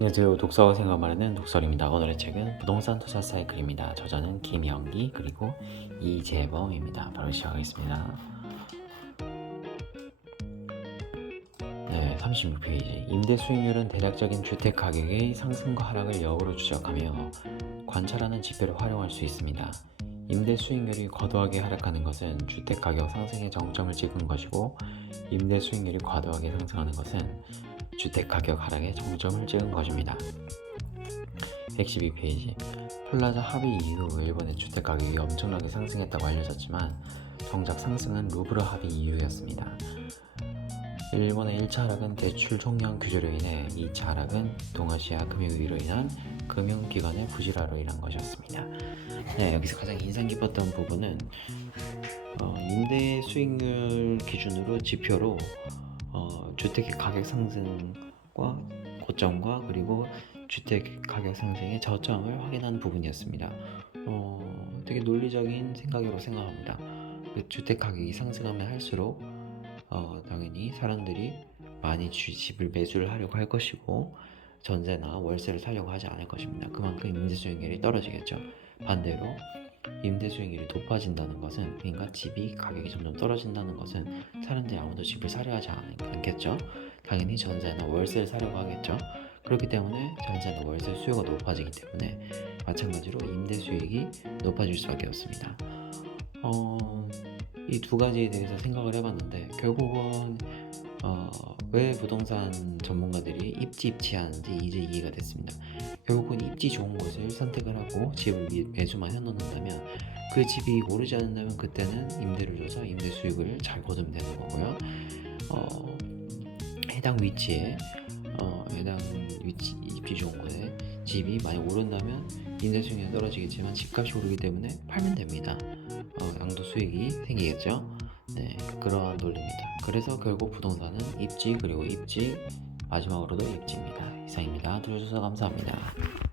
안녕하세요. 독서가 생각 말하는 독설입니다. 오늘의 책은 부동산 투자 사이클입니다. 저자는 김영기 그리고 이재범입니다. 바로 시작하겠습니다. 네, 36페이지. 임대 수익률은 대략적인 주택 가격의 상승과 하락을 역으로 추적하며 관찰하는 지표를 활용할 수 있습니다. 임대 수익률이 과도하게 하락하는 것은 주택 가격 상승의 정점을 찍은 것이고 임대 수익률이 과도하게 상승하는 것은 주택 가격 하락의 정점을 찍은 것입니다. 112페이지 플라자 합의 이후 일본의 주택 가격이 엄청나게 상승했다고 알려졌지만 정작 상승은 루브르 합의 이후였습니다. 일본의 1차 하락은 대출 총량 규제로 인해 2차 하락은 동아시아 금융위기로 인한 금융기관의 부실화로 인한 것이었습니다. 네, 여기서 가장 인상 깊었던 부분은 어, 임대 수익률 기준으로 지표로 어, 주택의 가격 상승과 고점과 그리고 주택 가격 상승의 저점을 확인한 부분이었습니다. 어, 되게 논리적인 생각이라고 생각합니다. 그 주택 가격이 상승하면 할수록 어, 당연히 사람들이 많이 주- 집을 매수를 하려고 할 것이고 전세나 월세를 사려고 하지 않을 것입니다. 그만큼 임대 수익률이 떨어지겠죠. 반대로 임대 수익률이 높아진다는 것은 그러니까 집이 가격이 점점 떨어진다는 것은 사람들이 아무도 집을 사려 하지 않- 않겠죠. 당연히 전세나 월세를 사려고 하겠죠. 그렇기 때문에 전세나 월세 수요가 높아지기 때문에 마찬가지로 임대 수익이 높아질 수밖에 없습니다. 어, 이 두 가지에 대해서 생각을 해봤는데 결국은 어, 왜 부동산 전문가들이 입지 입지 하는지 이제 이해가 됐습니다. 결국은 입지 좋은 곳을 선택을 하고 집을 미- 매수만 해놓는다면 그 집이 오르지 않는다면 그때는 임대를 줘서 임대 수익을 잘 거두면 되는 거고요. 어, 해당 위치에 어, 해당 위치 입지 좋은 곳에 집이 많이 오른다면 임대 수익이 떨어지겠지만 집값이 오르기 때문에 팔면 됩니다. 어, 양도 수익이 생기겠죠. 네, 그러한 논리입니다. 그래서 결국 부동산은 입지 그리고 입지 마지막으로도 입지입니다. 이상입니다. 들어주셔서 감사합니다.